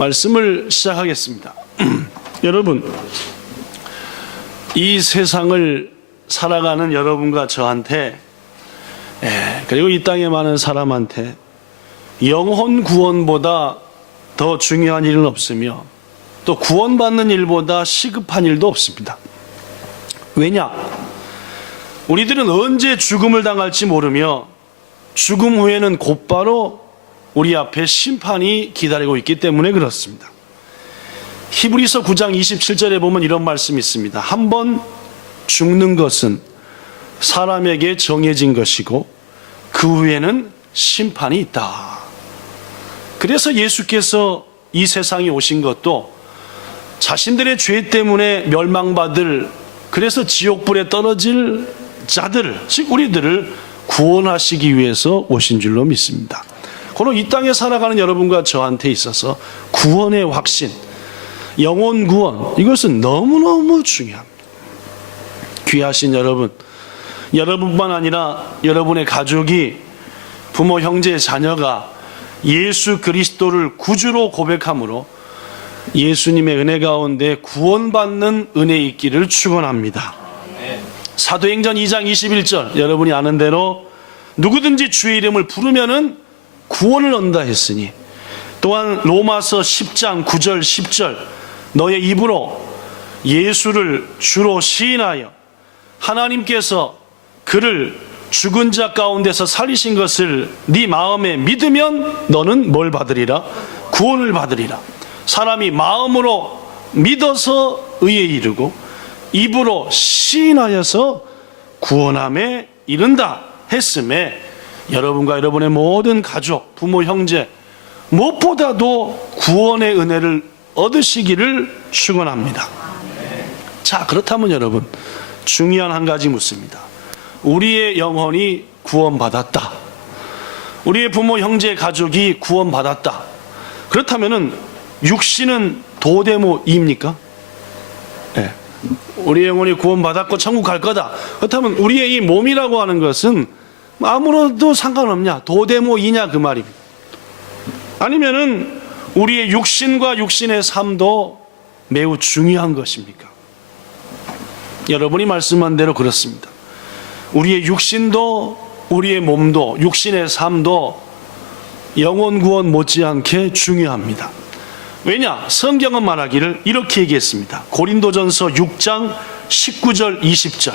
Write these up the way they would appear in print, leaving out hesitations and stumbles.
말씀을 시작하겠습니다. 여러분, 이 세상을 살아가는 여러분과 저한테, 그리고 이 땅에 많은 사람한테 영혼 구원보다 더 중요한 일은 없으며, 또 구원받는 일보다 시급한 일도 없습니다. 왜냐? 우리들은 언제 죽음을 당할지 모르며 죽음 후에는 곧바로 우리 앞에 심판이 기다리고 있기 때문에 그렇습니다. 히브리서 9장 27절에 보면 이런 말씀이 있습니다. 한번 죽는 것은 사람에게 정해진 것이고 그 후에는 심판이 있다. 그래서 예수께서 이 세상에 오신 것도 자신들의 죄 때문에 멸망받을, 그래서 지옥불에 떨어질 자들을, 즉 우리들을 구원하시기 위해서 오신 줄로 믿습니다. 그럼 이 땅에 살아가는 여러분과 저한테 있어서 구원의 확신, 영혼 구원, 이것은 너무너무 중요합니다. 귀하신 여러분, 여러분뿐만 아니라 여러분의 가족이, 부모, 형제, 자녀가 예수 그리스도를 구주로 고백함으로 예수님의 은혜 가운데 구원받는 은혜 있기를 축원합니다. 사도행전 2장 21절, 여러분이 아는 대로 누구든지 주의 이름을 부르면은 구원을 얻는다 했으니, 또한 로마서 10장 9절 10절, 너의 입으로 예수를 주로 시인하여 하나님께서 그를 죽은 자 가운데서 살리신 것을 네 마음에 믿으면 너는 뭘 받으리라? 구원을 받으리라. 사람이 마음으로 믿어서 의에 이르고 입으로 시인하여서 구원함에 이른다 했음에, 여러분과 여러분의 모든 가족, 부모, 형제 무엇보다도 구원의 은혜를 얻으시기를 축원합니다. 자, 그렇다면 여러분, 중요한 한 가지 묻습니다. 우리의 영혼이 구원받았다, 우리의 부모, 형제, 가족이 구원받았다. 그렇다면은 육신은 도데모입니까? 네. 우리의 영혼이 구원받았고 천국 갈 거다. 그렇다면 우리의 이 몸이라고 하는 것은 아무래도 상관없냐? 도데모이냐 그 말입니다. 아니면은 우리의 육신과 육신의 삶도 매우 중요한 것입니까? 여러분이 말씀한 대로 그렇습니다. 우리의 육신도, 우리의 몸도, 육신의 삶도 영혼 구원 못지않게 중요합니다. 왜냐? 성경은 말하기를 이렇게 얘기했습니다. 고린도전서 6장 19절 20절,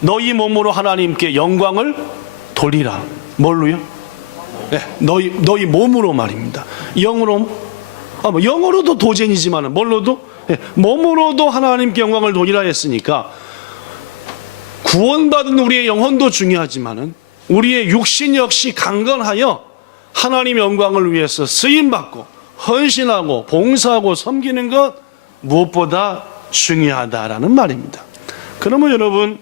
너희 몸으로 하나님께 영광을 돌리라. 뭘로요? 네, 너희 몸으로 말입니다. 영으로, 영어로도 도전이지만 뭘로도, 몸으로도 하나님께 영광을 돌리라 했으니까, 구원받은 우리의 영혼도 중요하지만 우리의 육신 역시 강건하여 하나님 영광을 위해서 쓰임받고 헌신하고 봉사하고 섬기는 것 무엇보다 중요하다라는 말입니다. 그러면 여러분,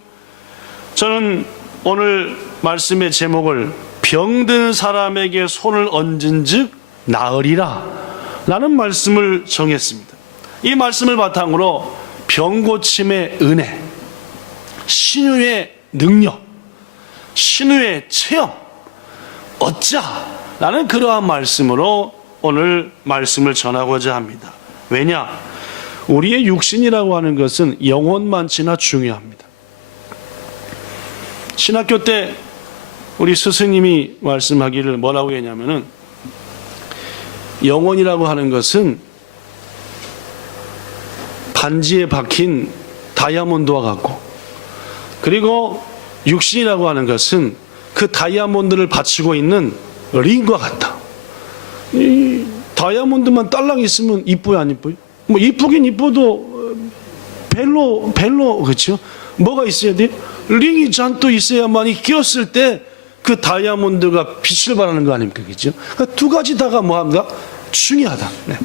저는 오늘 말씀의 제목을 병든 사람에게 손을 얹은 즉 나으리라 라는 말씀을 정했습니다. 이 말씀을 바탕으로 병고침의 은혜, 신유의 능력, 신유의 체험 얻자라는 그러한 말씀으로 오늘 말씀을 전하고자 합니다. 왜냐? 우리의 육신이라고 하는 것은 영혼만치나 중요합니다. 신학교 때 우리 스승님이 말씀하기를 뭐라고 했냐면은, 영혼이라고 하는 것은 반지에 박힌 다이아몬드와 같고, 그리고 육신이라고 하는 것은 그 다이아몬드를 받치고 있는 링과 같다. 이 다이아몬드만 딸랑 있으면 이뻐요, 안 이뻐요? 뭐 이쁘긴 이뻐도 별로 그렇죠? 뭐가 있어야 돼요? 링이 잔뜩 있어야만이 끼었을 때 그 다이아몬드가 빛을 발하는 거 아닙니까? 그렇죠? 그러니까 두 가지 다가 뭐합니까? 중요하다. 네.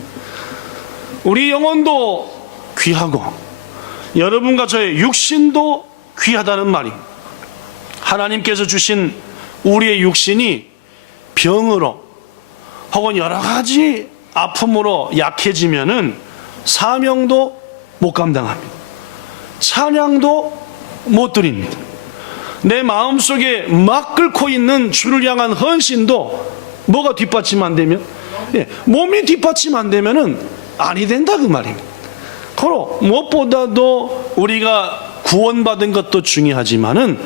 우리 영혼도 귀하고 여러분과 저의 육신도 귀하다는 말입니다. 하나님께서 주신 우리의 육신이 병으로 혹은 여러 가지 아픔으로 약해지면은 사명도 못 감당합니다. 찬양도 못 드립니다. 내 마음속에 막 끓고 있는 주를 향한 헌신도 뭐가 뒷받침 안 되면 몸이 뒷받침 안 되면은 아니 된다 그 말입니다. 그리고 무엇보다도 우리가 구원받은 것도 중요하지만은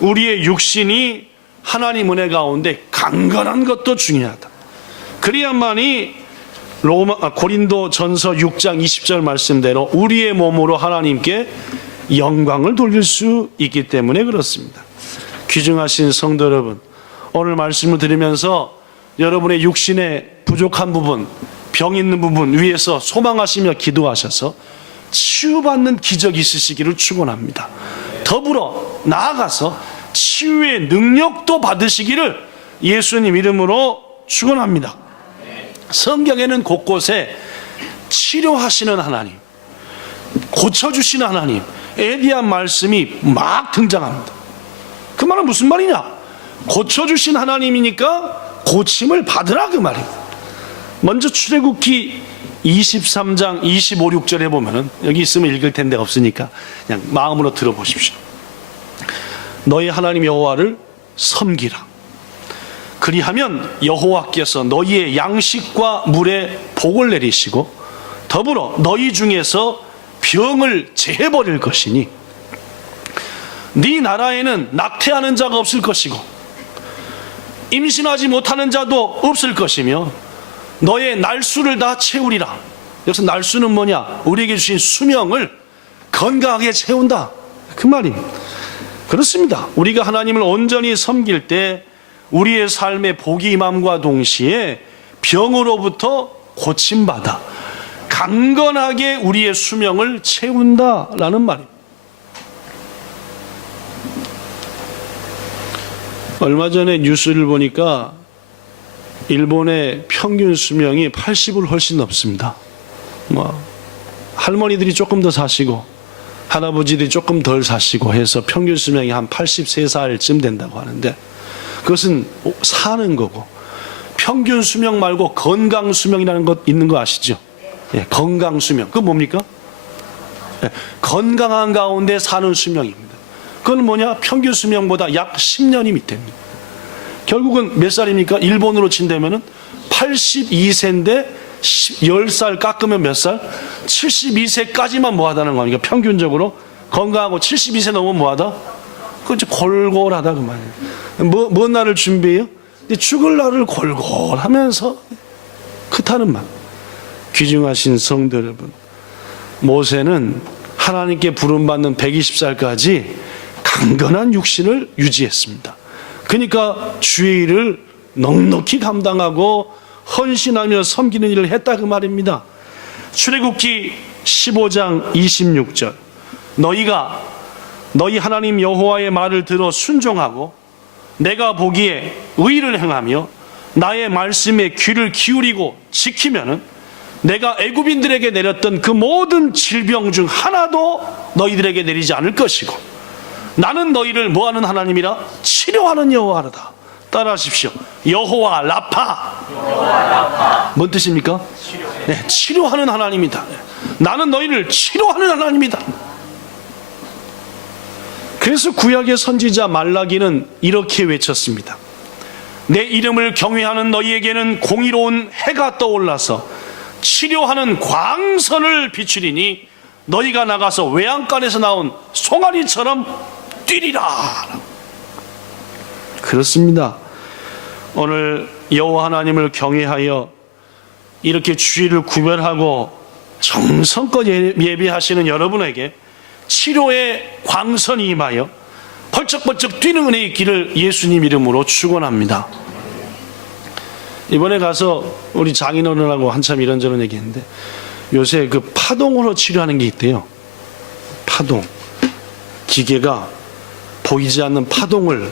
우리의 육신이 하나님 은혜 가운데 강건한 것도 중요하다. 그래야만이 고린도 전서 6장 20절 말씀대로 우리의 몸으로 하나님께 영광을 돌릴 수 있기 때문에 그렇습니다. 귀중하신 성도 여러분, 오늘 말씀을 들으면서 여러분의 육신의 부족한 부분, 병 있는 부분 위에서 소망하시며 기도하셔서 치유받는 기적이 있으시기를 축원합니다. 더불어 나아가서 치유의 능력도 받으시기를 예수님 이름으로 축원합니다. 성경에는 곳곳에 치료하시는 하나님, 고쳐주시는 하나님에 대한 말씀이 막 등장합니다. 그 말은 무슨 말이냐? 고쳐주신 하나님이니까 고침을 받으라 그 말입니다. 먼저 출애굽기 23장 25, 6절에 보면은, 여기 있으면 읽을 텐데 없으니까 그냥 마음으로 들어보십시오. 너희 하나님 여호와를 섬기라. 그리하면 여호와께서 너희의 양식과 물에 복을 내리시고 더불어 너희 중에서 병을 제해버릴 것이니 네 나라에는 낙태하는 자가 없을 것이고 임신하지 못하는 자도 없을 것이며 너의 날수를 다 채우리라. 여기서 날수는 뭐냐? 우리에게 주신 수명을 건강하게 채운다 그 말입니다. 그렇습니다. 우리가 하나님을 온전히 섬길 때 우리의 삶에 복이 임함과 동시에 병으로부터 고침받아 강건하게 우리의 수명을 채운다라는 말입니다. 얼마 전에 뉴스를 보니까 일본의 평균 수명이 80을 훨씬 넘습니다. 할머니들이 조금 더 사시고 할아버지들이 조금 덜 사시고 해서 평균 수명이 한 83살쯤 된다고 하는데, 그것은 사는 거고, 평균 수명 말고 건강 수명이라는 것 있는 거 아시죠? 건강 수명. 그건 뭡니까? 건강한 가운데 사는 수명입니다. 그건 뭐냐? 평균 수명보다 약 10년이 밑입니다. 결국은 몇 살입니까? 일본으로 친다면은 82세인데 10살 깎으면 몇 살? 72세까지만 뭐하다는 겁니까? 평균적으로 건강하고 72세 넘으면 뭐하다? 그건 이제 골골하다 그 말이에요. 뭔 날을 준비해요? 죽을 날을 골골하면서 그렇다는 말. 귀중하신 성도 여러분, 모세는 하나님께 부름받는 120살까지 강건한 육신을 유지했습니다. 그러니까 주의 일을 넉넉히 감당하고 헌신하며 섬기는 일을 했다 그 말입니다. 출애굽기 15장 26절, 너희가 너희 하나님 여호와의 말을 들어 순종하고 내가 보기에 의를 행하며 나의 말씀에 귀를 기울이고 지키면은 내가 애굽인들에게 내렸던 그 모든 질병 중 하나도 너희들에게 내리지 않을 것이고 나는 너희를 뭐하는 하나님이라? 치료하는 여호와로다. 따라하십시오. 여호와 라파. 뭔 뜻입니까? 네, 치료하는 하나님이다. 나는 너희를 치료하는 하나님이다. 그래서 구약의 선지자 말라기는 이렇게 외쳤습니다. 내 이름을 경외하는 너희에게는 공의로운 해가 떠올라서 치료하는 광선을 비추리니 너희가 나가서 외양간에서 나온 송아리처럼 뛰리라. 그렇습니다. 오늘 여호와 하나님을 경외하여 이렇게 주의를 구별하고 정성껏 예배하시는 여러분에게 치료의 광선이 임하여 벌쩍벌쩍 뛰는 은혜의 있기를 예수님 이름으로 축원합니다. 이번에 가서 우리 장인어른하고 한참 이런저런 얘기했는데 요새 그 파동으로 치료하는 게 있대요. 파동. 기계가 보이지 않는 파동을,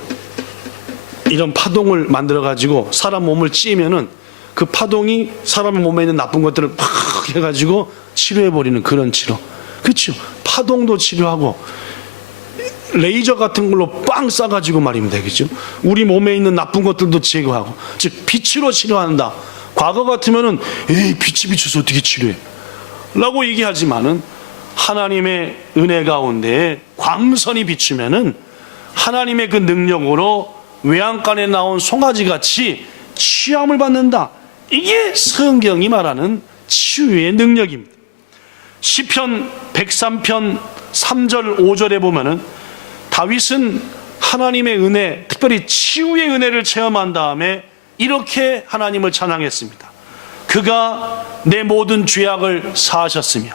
이런 파동을 만들어 가지고 사람 몸을 찌면은 그 파동이 사람의 몸에 있는 나쁜 것들을 팍 해가지고 치료해 버리는 그런 치료. 그렇죠? 파동도 치료하고 레이저 같은 걸로 빵 쏴가지고 말입니다. 그죠? 우리 몸에 있는 나쁜 것들도 제거하고, 즉 빛으로 치료한다. 과거 같으면은 에이 빛이 비춰서 어떻게 치료해? 라고 얘기하지만은 하나님의 은혜 가운데 광선이 비추면은 하나님의 그 능력으로 외양간에 나온 송아지 같이 취함을 받는다. 이게 성경이 말하는 치유의 능력입니다. 시편 103편 3절 5절에 보면은 다윗은 하나님의 은혜, 특별히 치유의 은혜를 체험한 다음에 이렇게 하나님을 찬양했습니다. 그가 내 모든 죄악을 사하셨으며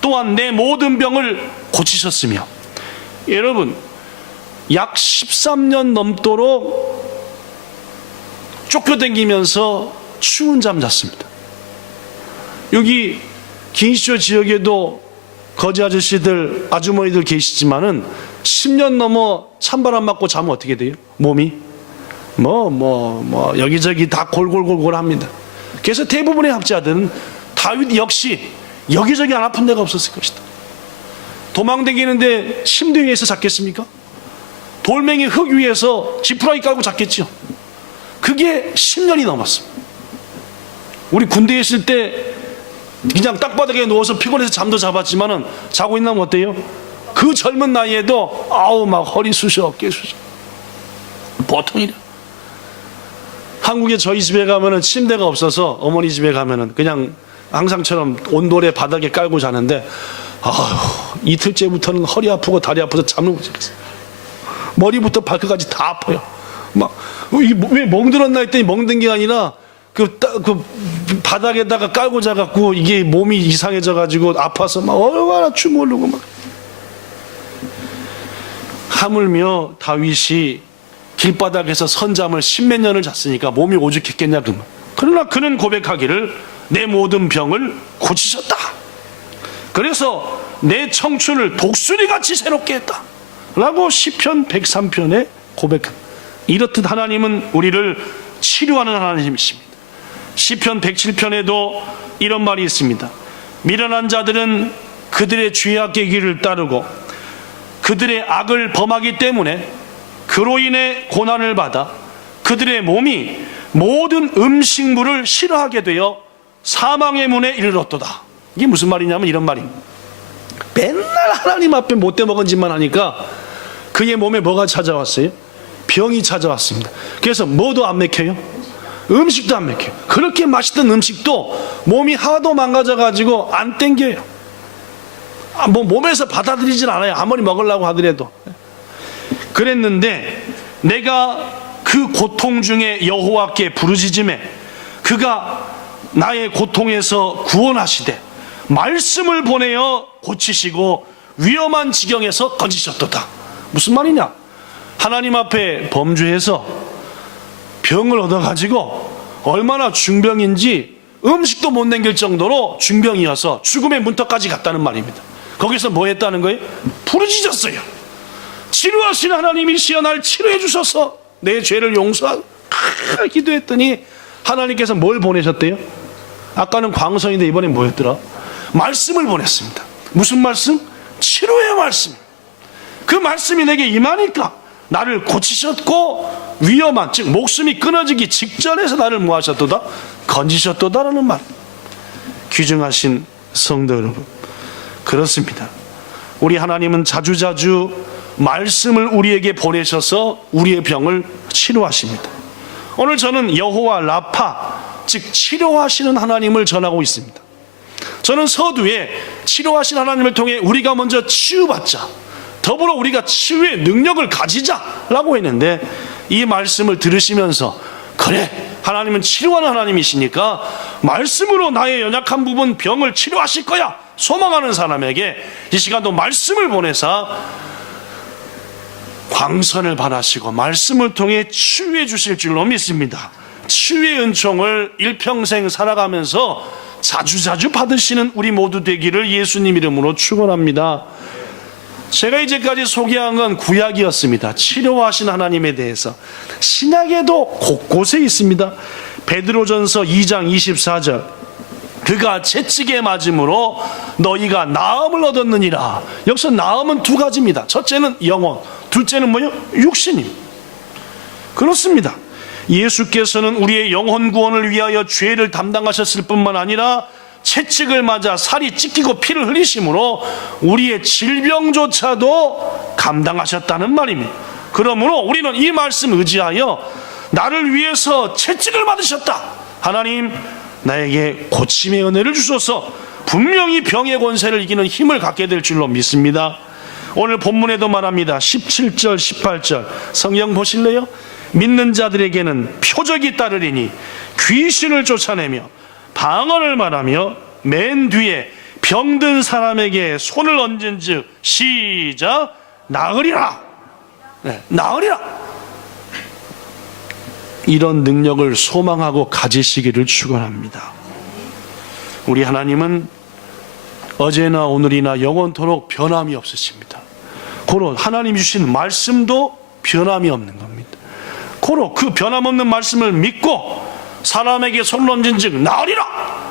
또한 내 모든 병을 고치셨으며. 여러분, 약 13년 넘도록 쫓겨다니면서 추운 잠 잤습니다. 여기 긴시초 지역에도 거지 아저씨들, 아주머니들 계시지만은 10년 넘어 찬바람 맞고 자면 어떻게 돼요? 몸이 여기저기 다 골골골골 합니다. 그래서 대부분의 학자들은 다윗 역시 여기저기 안 아픈 데가 없었을 것이다. 도망다니는데 침대 위에서 잤겠습니까? 돌멩이 흙 위에서 지푸라기 깔고 잤겠죠. 그게 10년이 넘었습니다. 우리 군대에 있을 때 그냥 땅바닥에 누워서 피곤해서 잠도 잡았지만은 자고 있나면 어때요? 그 젊은 나이에도 아우 막 허리 쑤셔, 어깨 쑤셔. 보통이래. 한국에 저희 집에 가면은 침대가 없어서 어머니 집에 가면은 그냥 항상처럼 온돌에 바닥에 깔고 자는데 아휴, 이틀째부터는 허리 아프고 다리 아파서 잠을 못 자겠어요. 머리부터 발끝까지 다 아파요. 막 이게 왜 멍들었나 했더니 멍든 게 아니라 그 바닥에다가 깔고 자갖고 이게 몸이 이상해져 가지고 아파서 막 얼마나 주물르고 막. 하물며 다윗이 길바닥에서 선잠을 10몇 년을 잤으니까 몸이 오죽했겠냐 그 말. 그러나 그는 고백하기를 내 모든 병을 고치셨다. 그래서 내 청춘을 독수리같이 새롭게 했다 라고 시편 103편에 고백합니다. 이렇듯 하나님은 우리를 치료하는 하나님이십니다. 시편 107편에도 이런 말이 있습니다. 미련한 자들은 그들의 죄악의 길을 따르고 그들의 악을 범하기 때문에 그로 인해 고난을 받아 그들의 몸이 모든 음식물을 싫어하게 되어 사망의 문에 이르렀도다. 이게 무슨 말이냐면 이런 말입니다. 맨날 하나님 앞에 못돼 먹은 짓만 하니까 그의 몸에 뭐가 찾아왔어요? 병이 찾아왔습니다. 그래서 뭐도 안 먹혀요? 음식도 안 먹혀요. 그렇게 맛있던 음식도 몸이 하도 망가져가지고 안 땡겨요. 몸에서 받아들이질 않아요. 아무리 먹으려고 하더라도. 그랬는데 내가 그 고통 중에 여호와께 부르짖음에 그가 나의 고통에서 구원하시되 말씀을 보내어 고치시고 위험한 지경에서 건지셨도다. 무슨 말이냐? 하나님 앞에 범죄해서 병을 얻어가지고 얼마나 중병인지 음식도 못 남길 정도로 중병이어서 죽음의 문턱까지 갔다는 말입니다. 거기서 뭐 했다는 거예요? 부르짖었어요. 치료하신 하나님이시여 날 치료해 주셔서 내 죄를 용서하고 기도했더니 하나님께서 뭘 보내셨대요? 아까는 광선인데 이번엔 뭐였더라? 말씀을 보냈습니다. 무슨 말씀? 치료의 말씀. 그 말씀이 내게 임하니까 나를 고치셨고 위험한, 즉 목숨이 끊어지기 직전에서 나를 뭐 하셨도다? 건지셨도다라는 말. 귀중하신 성도 여러분, 그렇습니다. 우리 하나님은 자주자주 말씀을 우리에게 보내셔서 우리의 병을 치료하십니다. 오늘 저는 여호와 라파, 즉 치료하시는 하나님을 전하고 있습니다. 저는 서두에 치료하신 하나님을 통해 우리가 먼저 치유받자, 더불어 우리가 치유의 능력을 가지자라고 했는데, 이 말씀을 들으시면서 그래, 하나님은 치료하는 하나님이시니까 말씀으로 나의 연약한 부분 병을 치료하실 거야 소망하는 사람에게 이 시간도 말씀을 보내사 광선을 받으시고 말씀을 통해 치유해 주실 줄로 믿습니다. 치유의 은총을 일평생 살아가면서 자주자주 받으시는 우리 모두 되기를 예수님 이름으로 축원합니다. 제가 이제까지 소개한 건 구약이었습니다. 치료하신 하나님에 대해서. 신약에도 곳곳에 있습니다. 베드로전서 2장 24절 그가 채찍에 맞음으로 너희가 나음을 얻었느니라. 여기서 나음은 두 가지입니다. 첫째는 영혼, 둘째는 뭐요? 육신입니다. 그렇습니다. 예수께서는 우리의 영혼 구원을 위하여 죄를 담당하셨을 뿐만 아니라 채찍을 맞아 살이 찢기고 피를 흘리심으로 우리의 질병조차도 감당하셨다는 말입니다. 그러므로 우리는 이 말씀 의지하여 나를 위해서 채찍을 맞으셨다, 하나님, 나에게 고침의 은혜를 주소서. 분명히 병의 권세를 이기는 힘을 갖게 될 줄로 믿습니다. 오늘 본문에도 말합니다. 17절 18절 성경 보실래요? 믿는 자들에게는 표적이 따르리니 귀신을 쫓아내며 방언을 말하며 맨 뒤에 병든 사람에게 손을 얹은 즉 시작 나으리라. 네, 나으리라. 이런 능력을 소망하고 가지시기를 축원합니다. 우리 하나님은 어제나 오늘이나 영원토록 변함이 없으십니다. 고로 하나님 주신 말씀도 변함이 없는 겁니다. 고로 그 변함없는 말씀을 믿고 사람에게 손을 얹은 즉 나으리라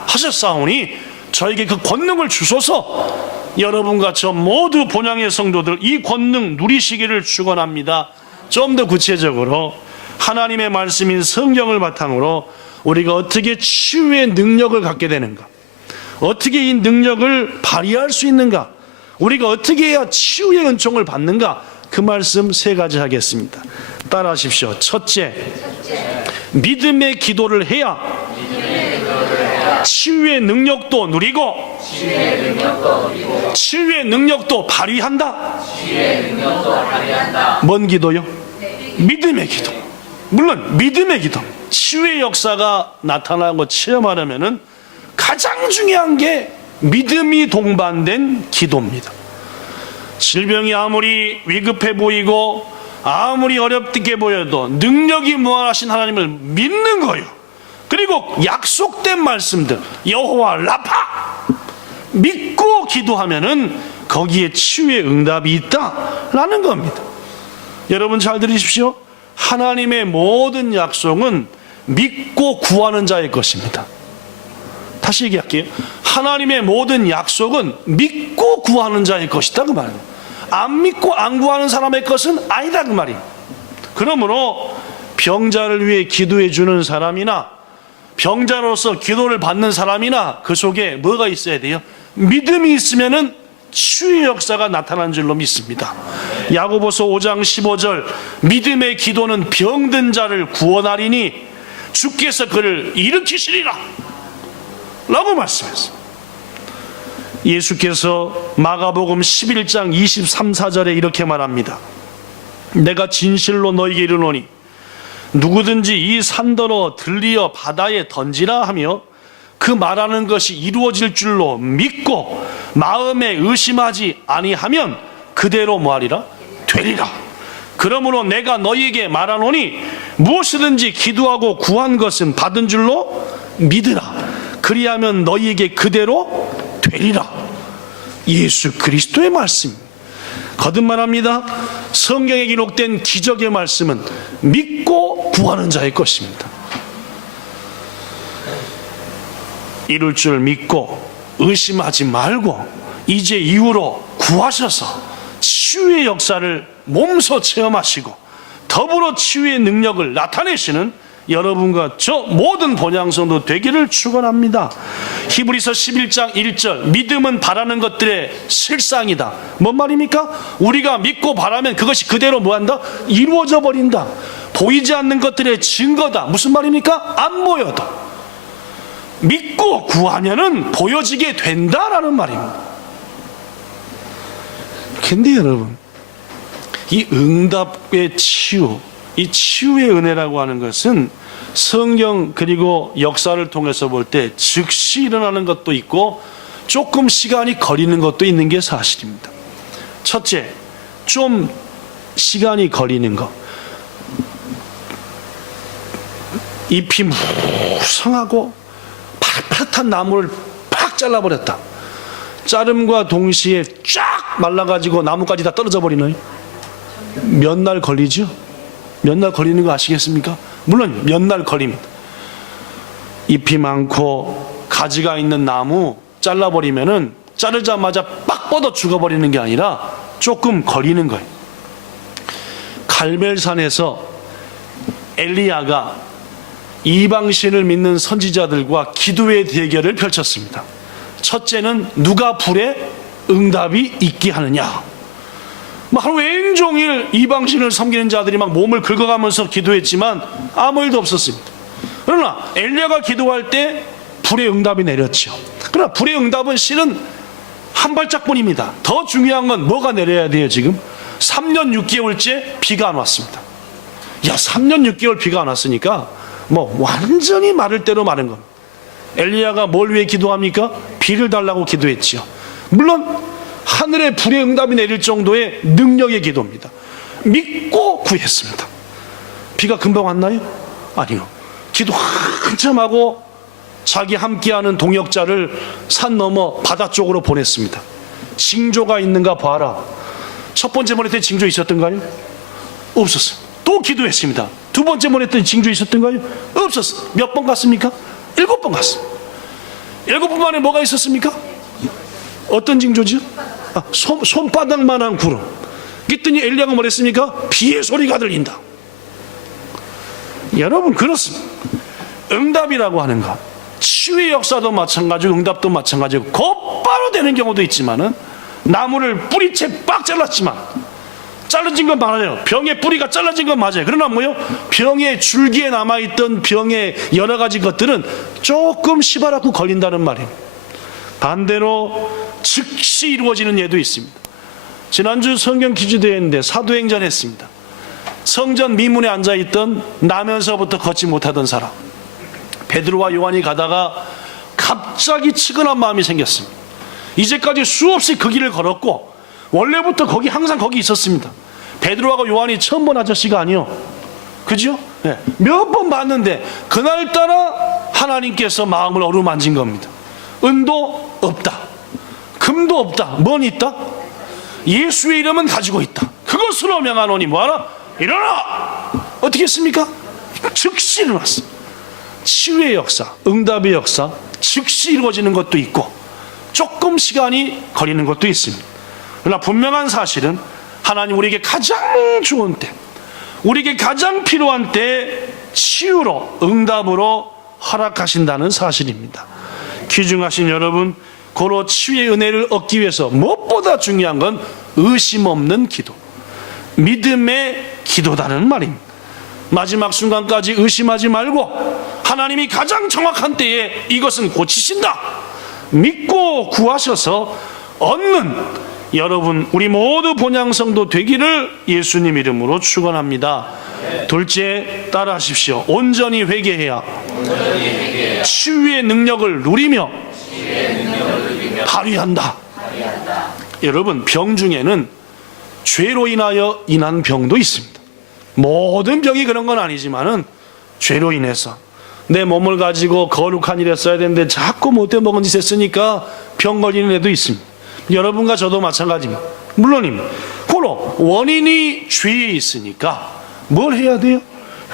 하셨사오니 저에게 그 권능을 주소서. 여러분과 저 모두 본향의 성도들 이 권능 누리시기를 축원합니다. 좀 더 구체적으로 하나님의 말씀인 성경을 바탕으로 우리가 어떻게 치유의 능력을 갖게 되는가, 어떻게 이 능력을 발휘할 수 있는가, 우리가 어떻게 해야 치유의 은총을 받는가, 그 말씀 세 가지 하겠습니다. 따라 하십시오. 첫째, 믿음의 기도를 해야 치유의 능력도 누리고 치유의 능력도 발휘한다. 뭔 기도요? 믿음의 기도. 물론 믿음의 기도. 치유의 역사가 나타나고 체험하려면 가장 중요한 게 믿음이 동반된 기도입니다. 질병이 아무리 위급해 보이고 아무리 어렵게 보여도 능력이 무한하신 하나님을 믿는 거예요. 그리고 약속된 말씀들 여호와 라파 믿고 기도하면은 거기에 치유의 응답이 있다라는 겁니다. 여러분 잘 들으십시오. 하나님의 모든 약속은 믿고 구하는 자의 것입니다. 다시 얘기할게요. 하나님의 모든 약속은 믿고 구하는 자의 것이다 그 말이에요. 안 믿고 안 구하는 사람의 것은 아니다 그 말이에요. 그러므로 병자를 위해 기도해 주는 사람이나 병자로서 기도를 받는 사람이나 그 속에 뭐가 있어야 돼요? 믿음이 있으면은 치유의 역사가 나타난 줄로 믿습니다. 야고보서 5장 15절 믿음의 기도는 병든 자를 구원하리니 주께서 그를 일으키시리라 라고 말씀했어요. 예수께서 마가복음 11장 23, 4절에 이렇게 말합니다. 내가 진실로 너희에게 이르노니 누구든지 이 산더러 들리어 바다에 던지라 하며 그 말하는 것이 이루어질 줄로 믿고 마음에 의심하지 아니하면 그대로 뭐하리라? 되리라. 그러므로 내가 너희에게 말하노니 무엇이든지 기도하고 구한 것은 받은 줄로 믿으라. 그리하면 너희에게 그대로 되리라. 예수 그리스도의 말씀. 거듭말합니다. 성경에 기록된 기적의 말씀은 믿고 구하는 자의 것입니다. 이룰 줄 믿고 의심하지 말고 이제 이후로 구하셔서 치유의 역사를 몸소 체험하시고 더불어 치유의 능력을 나타내시는 여러분과 저 모든 본향성도 되기를 축원합니다. 히브리서 11장 1절 믿음은 바라는 것들의 실상이다. 뭔 말입니까? 우리가 믿고 바라면 그것이 그대로 뭐한다? 이루어져 버린다. 보이지 않는 것들의 증거다. 무슨 말입니까? 안 보여도 믿고 구하면은 보여지게 된다라는 말입니다. 근데 여러분 이 응답의 치유, 이 치유의 은혜라고 하는 것은 성경 그리고 역사를 통해서 볼 때 즉시 일어나는 것도 있고 조금 시간이 걸리는 것도 있는 게 사실입니다. 첫째, 좀 시간이 걸리는 것. 잎이 무성하고 파릇파릇한 나무를 팍 잘라버렸다. 자름과 동시에 쫙 말라가지고 나무까지 다 떨어져 버리나요? 몇 날 걸리죠? 몇 날 걸리는 거 아시겠습니까? 물론 몇 날 걸립니다. 잎이 많고 가지가 있는 나무 잘라버리면은 자르자마자 빡 뻗어 죽어버리는 게 아니라 조금 걸리는 거예요. 갈멜산에서 엘리야가 이방신을 믿는 선지자들과 기도의 대결을 펼쳤습니다. 첫째는 누가 불에 응답이 있게 하느냐. 하루 왼종일 이방신을 섬기는 자들이 막 몸을 긁어가면서 기도했지만 아무 일도 없었습니다. 그러나 엘리야가 기도할 때 불의 응답이 내렸죠. 그러나 불의 응답은 실은 한 발짝뿐입니다. 더 중요한 건 뭐가 내려야 돼요? 지금 3년 6개월째 비가 안 왔습니다. 3년 6개월 비가 안 왔으니까 뭐 완전히 마를 대로 마른 겁니다. 엘리야가 뭘 위해 기도합니까? 비를 달라고 기도했지요. 물론 하늘에 불의 응답이 내릴 정도의 능력의 기도입니다. 믿고 구했습니다. 비가 금방 왔나요? 아니요. 기도 한참 하고 자기 함께하는 동역자를 산 넘어 바다 쪽으로 보냈습니다. 징조가 있는가 봐라. 첫 번째 보냈더니 징조 있었던가요? 없었어요. 또 기도했습니다. 두 번째 보냈더니 징조 있었던가요? 없었어요. 몇 번 갔습니까? 7번 갔습니다. 7번 만에 뭐가 있었습니까? 어떤 징조죠? 손바닥만한 구름. 그랬더니 엘리야가 뭐랬습니까? 비의 소리가 들린다. 여러분, 그렇습니다. 응답이라고 하는 것, 치유의 역사도 마찬가지고 응답도 마찬가지고 곧바로 되는 경우도 있지만은, 나무를 뿌리채 빡 잘랐지만 잘라진 건 맞아요. 병의 뿌리가 잘라진 건 맞아요. 그러나 뭐요? 병의 줄기에 남아있던 병의 여러 가지 것들은 조금 시바라고 걸린다는 말이에요. 반대로 즉시 이루어지는 예도 있습니다. 지난주 성경 퀴즈 대회인데 사도행전 했습니다. 성전 미문에 앉아있던 나면서부터 걷지 못하던 사람, 베드로와 요한이 가다가 갑자기 치근한 마음이 생겼습니다. 이제까지 수없이 그 길을 걸었고 원래부터 항상 거기 있었습니다. 베드로하고 요한이 처음 본 아저씨가 아니요, 그죠? 네. 몇 번 봤는데 그날따라 하나님께서 마음을 어루만진 겁니다. 은도 없다, 금도 없다, 뭔 있다? 예수의 이름은 가지고 있다. 그것으로 명하노니 뭐하라? 일어나! 어떻게 했습니까? 즉시 일어났어. 치유의 역사, 응답의 역사, 즉시 이루어지는 것도 있고 조금 시간이 걸리는 것도 있습니다. 그러나 분명한 사실은 하나님 우리에게 가장 좋은 때, 우리에게 가장 필요한 때 치유로, 응답으로 허락하신다는 사실입니다. 귀중하신 여러분, 고로 치유의 은혜를 얻기 위해서 무엇보다 중요한 건 의심 없는 기도, 믿음의 기도다는 말입니다. 마지막 순간까지 의심하지 말고 하나님이 가장 정확한 때에 이것은 고치신다 믿고 구하셔서 얻는 여러분, 우리 모두 본향성도 되기를 예수님 이름으로 축원합니다. 둘째, 따라하십시오. 온전히 회개해야 치유의 능력을 누리며 발휘한다. 여러분, 병 중에는 죄로 인하여 인한 병도 있습니다. 모든 병이 그런 건 아니지만은 죄로 인해서 내 몸을 가지고 거룩한 일 했어야 되는데 자꾸 못돼 먹은 짓 했으니까 병 걸리는 애도 있습니다. 여러분과 저도 마찬가지입니다. 물론입니다. 고로 원인이 죄에 있으니까 뭘 해야 돼요?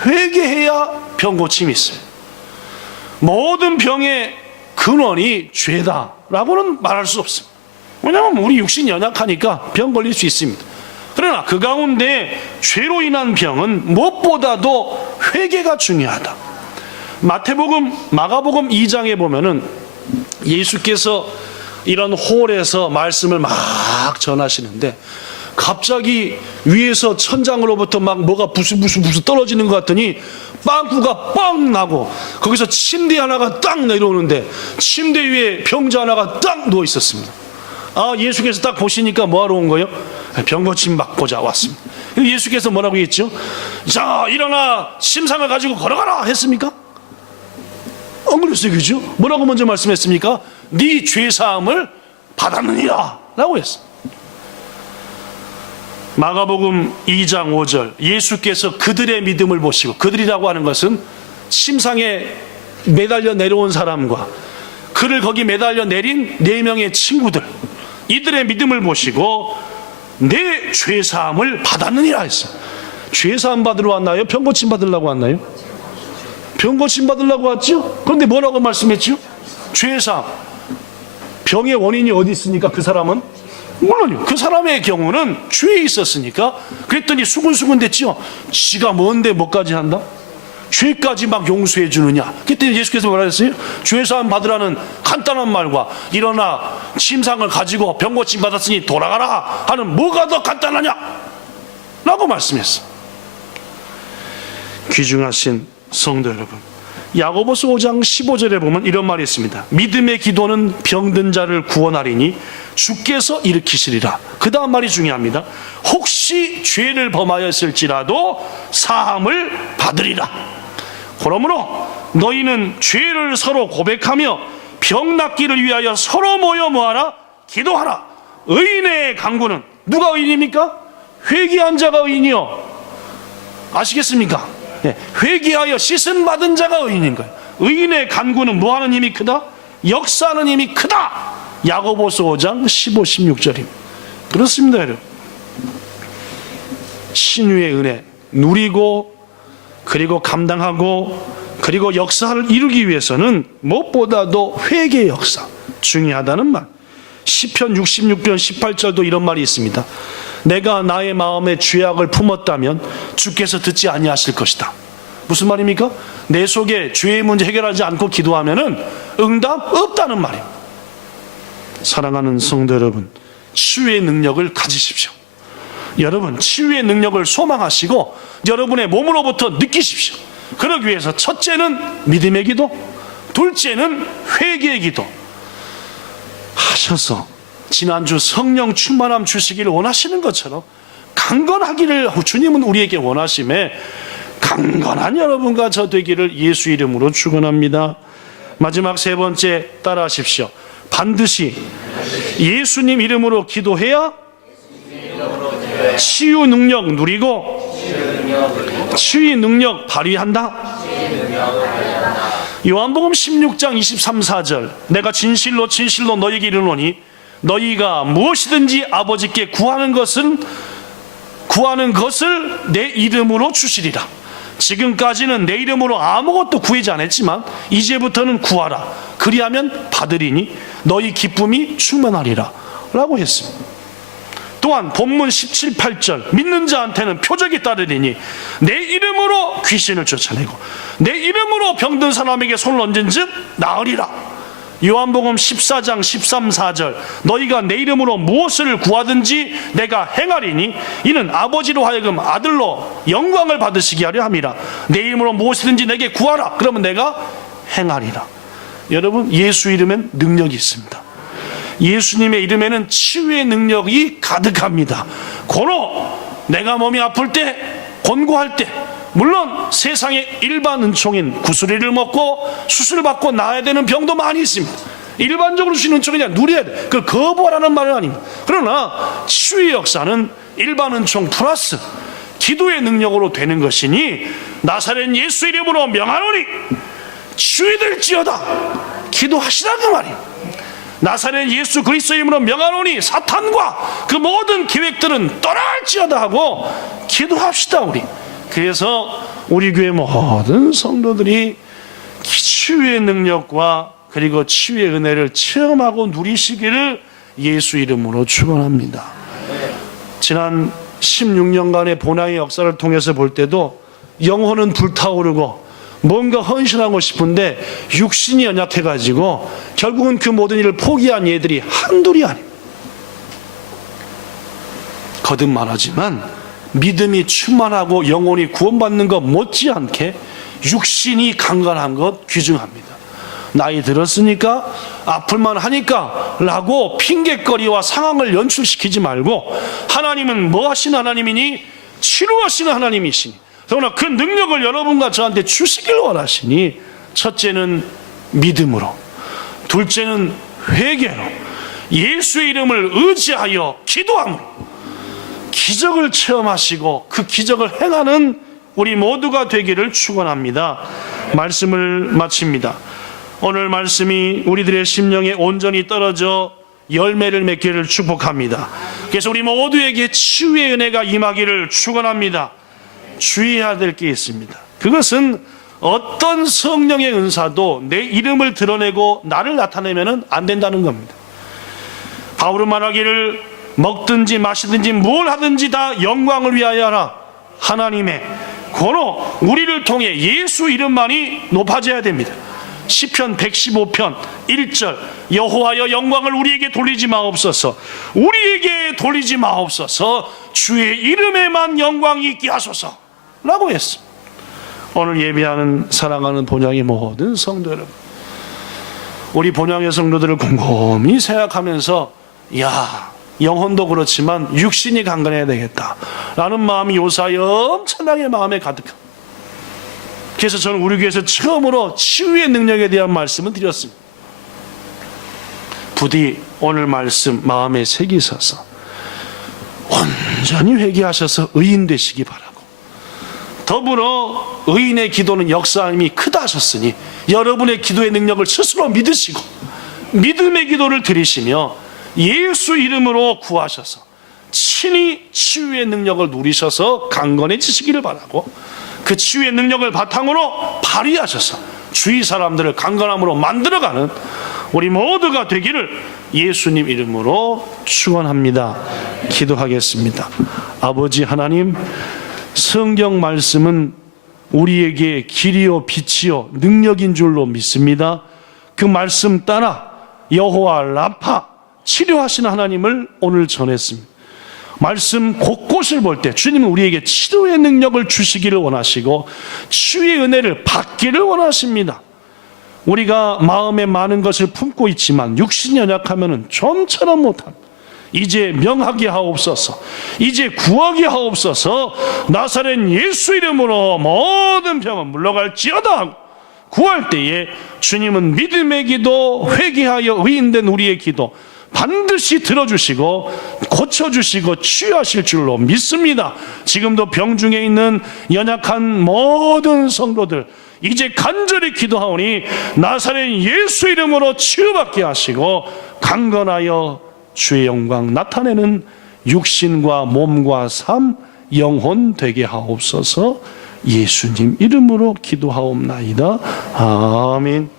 회개해야 병 고침이 있어요. 모든 병의 근원이 죄다라고는 말할 수 없습니다. 왜냐하면 우리 육신이 연약하니까 병 걸릴 수 있습니다. 그러나 그 가운데 죄로 인한 병은 무엇보다도 회개가 중요하다. 마태복음, 마가복음 2장에 보면은 예수께서 이런 홀에서 말씀을 막 전하시는데 갑자기 위에서 천장으로부터 막 뭐가 부수부수 떨어지는 것 같더니 빵꾸가 빵 나고 거기서 침대 하나가 딱 내려오는데 침대 위에 병자 하나가 딱 누워 있었습니다. 예수께서 딱 보시니까 뭐하러 온 거예요? 병 고침 받고자 왔습니다. 예수께서 뭐라고 했죠? 자, 일어나 심상을 가지고 걸어가라 했습니까? 안 그랬어요, 그죠? 뭐라고 먼저 말씀했습니까? 네 죄사함을 받았느니라 라고 했어요. 마가복음 2장 5절, 예수께서 그들의 믿음을 보시고, 그들이라고 하는 것은 심상에 매달려 내려온 사람과 그를 거기 매달려 내린 4명의 친구들, 이들의 믿음을 보시고 내 죄사함을 받았느니라 했어요. 죄사함 받으러 왔나요? 병고침 받으려고 왔나요? 병고침 받으려고 왔죠? 그런데 뭐라고 말씀했죠? 죄사함. 병의 원인이 어디 있으니까 그 사람은? 물론요. 그 사람의 경우는 죄에 있었으니까 그랬더니 수근수근 됐죠. 지가 뭔데 뭐까지 한다? 죄까지 막 용서해 주느냐? 그때 예수께서 뭐라 했어요? 죄사함 받으라는 간단한 말과 일어나 침상을 가지고 병고침 받았으니 돌아가라 하는 뭐가 더 간단하냐? 라고 말씀했어. 귀중하신 성도 여러분, 야고보서 5장 15절에 보면 이런 말이 있습니다. 믿음의 기도는 병든 자를 구원하리니 주께서 일으키시리라. 그 다음 말이 중요합니다. 혹시 죄를 범하였을지라도 사함을 받으리라. 그러므로 너희는 죄를 서로 고백하며 병 낫기를 위하여 서로 모여 뭐하라? 기도하라. 의인의 강구는 누가 의인입니까? 회개한 자가 의인이요. 아시겠습니까? 네, 회개하여 씻음 받은 자가 의인인 거예요. 의인의 간구는 뭐하는 힘이 크다? 역사하는 힘이 크다. 야고보서 5장 15, 16절입니다. 그렇습니다, 여러분. 신유의 은혜 누리고 그리고 감당하고 그리고 역사를 이루기 위해서는 무엇보다도 회개의 역사 중요하다는 말. 시편 66편 18절도 이런 말이 있습니다. 내가 나의 마음에 죄악을 품었다면 주께서 듣지 아니하실 것이다. 무슨 말입니까? 내 속에 죄의 문제 해결하지 않고 기도하면은 응답 없다는 말입니다. 사랑하는 성도 여러분, 치유의 능력을 가지십시오. 여러분, 치유의 능력을 소망하시고 여러분의 몸으로부터 느끼십시오. 그러기 위해서 첫째는 믿음의 기도, 둘째는 회개의 기도 하셔서 지난주 성령 충만함 주시기를 원하시는 것처럼 강건하기를 주님은 우리에게 원하심에 강건한 여러분과 저 되기를 예수 이름으로 축원합니다. 마지막 세 번째 따라하십시오. 반드시 예수님 이름으로 기도해야 치유 능력 누리고 치유 능력 발휘한다. 요한복음 16장 23, 4절 내가 진실로 진실로 너희에게 이르노니 너희가 무엇이든지 아버지께 구하는 것을 내 이름으로 주시리라. 지금까지는 내 이름으로 아무것도 구하지 않았지만 이제부터는 구하라. 그리하면 받으리니 너희 기쁨이 충만하리라 라고 했습니다. 또한 본문 17, 8절 믿는 자한테는 표적이 따르리니 내 이름으로 귀신을 쫓아내고 내 이름으로 병든 사람에게 손을 얹은 즉 나으리라. 요한복음 14장 13, 4절 너희가 내 이름으로 무엇을 구하든지 내가 행하리니 이는 아버지로 하여금 아들로 영광을 받으시게 하려 함이라. 내 이름으로 무엇이든지 내게 구하라. 그러면 내가 행하리라. 여러분, 예수 이름엔 능력이 있습니다. 예수님의 이름에는 치유의 능력이 가득합니다. 고로 내가 몸이 아플 때, 권고할 때 물론 세상에 일반 은총인 구스리를 먹고 수술받고 나아야 되는 병도 많이 있습니다. 일반적으로 주신 은총이 그냥 누려야 돼. 그걸 거부하라는 말은 아닙니다. 그러나 치유의 역사는 일반 은총 플러스 기도의 능력으로 되는 것이니 나사렛 예수 이름으로 명하노니 치유될지어다. 기도하시라 그 말이에요. 나사렛 예수 그리스도 이름으로 명하노니 사탄과 그 모든 계획들은 떠날지어다 하고 기도합시다. 우리 그래서 우리 교회 모든 성도들이 치유의 능력과 그리고 치유의 은혜를 체험하고 누리시기를 예수 이름으로 축원합니다. 지난 16년간의 본향의 역사를 통해서 볼 때도 영혼은 불타오르고 뭔가 헌신하고 싶은데 육신이 연약해가지고 결국은 그 모든 일을 포기한 예들이 한둘이 아닙니다. 거듭 말하지만 믿음이 충만하고 영혼이 구원받는 것 못지않게 육신이 강건한 것 귀중합니다. 나이 들었으니까 아플만 하니까 라고 핑계거리와 상황을 연출시키지 말고 하나님은 뭐 하시는 하나님이니? 치료하시는 하나님이시니 그러나 그 능력을 여러분과 저한테 주시길 원하시니 첫째는 믿음으로, 둘째는 회개로, 예수의 이름을 의지하여 기도함으로 기적을 체험하시고 그 기적을 행하는 우리 모두가 되기를 축원합니다. 말씀을 마칩니다. 오늘 말씀이 우리들의 심령에 온전히 떨어져 열매를 맺기를 축복합니다. 그래서 우리 모두에게 치유의 은혜가 임하기를 축원합니다. 주의해야 될 게 있습니다. 그것은 어떤 성령의 은사도 내 이름을 드러내고 나를 나타내면 안 된다는 겁니다. 바울은 말하기를 먹든지 마시든지 뭘 하든지 다 영광을 위하여 하라. 하나님의 고로 우리를 통해 예수 이름만이 높아져야 됩니다. 시편 115편 1절 여호와여 영광을 우리에게 돌리지 마옵소서. 우리에게 돌리지 마옵소서. 주의 이름에만 영광이 있게 하소서 라고 했습니다. 오늘 예배하는 사랑하는 본향의 모든 성도 여러분, 우리 본향의 성도들을 곰곰이 생각하면서 영혼도 그렇지만 육신이 강건해야 되겠다라는 마음이 요사이 엄청나게 마음에 가득합니다. 그래서 저는 우리 교회에서 처음으로 치유의 능력에 대한 말씀을 드렸습니다. 부디 오늘 말씀 마음에 새기셔서 온전히 회개하셔서 의인 되시기 바라고, 더불어 의인의 기도는 역사함이 크다 하셨으니 여러분의 기도의 능력을 스스로 믿으시고 믿음의 기도를 드리시며 예수 이름으로 구하셔서 친히 치유의 능력을 누리셔서 강건해지시기를 바라고, 그 치유의 능력을 바탕으로 발휘하셔서 주위 사람들을 강건함으로 만들어가는 우리 모두가 되기를 예수님 이름으로 축원합니다. 기도하겠습니다. 아버지 하나님, 성경 말씀은 우리에게 길이요 빛이요 능력인 줄로 믿습니다. 그 말씀 따라 여호와 라파 치료하시는 하나님을 오늘 전했습니다. 말씀 곳곳을 볼 때 주님은 우리에게 치료의 능력을 주시기를 원하시고 치유의 은혜를 받기를 원하십니다. 우리가 마음에 많은 것을 품고 있지만 육신이 연약하면 좀처럼 못합니다. 이제 명하게 하옵소서, 이제 구하게 하옵소서. 나사렛 예수 이름으로 모든 병은 물러갈지어다. 구할 때에 주님은 믿음의 기도, 회개하여 의인된 우리의 기도 반드시 들어주시고 고쳐주시고 치유하실 줄로 믿습니다. 지금도 병중에 있는 연약한 모든 성도들 이제 간절히 기도하오니 나사렛 예수 이름으로 치유받게 하시고 강건하여 주의 영광 나타내는 육신과 몸과 삶, 영혼 되게 하옵소서. 예수님 이름으로 기도하옵나이다. 아멘.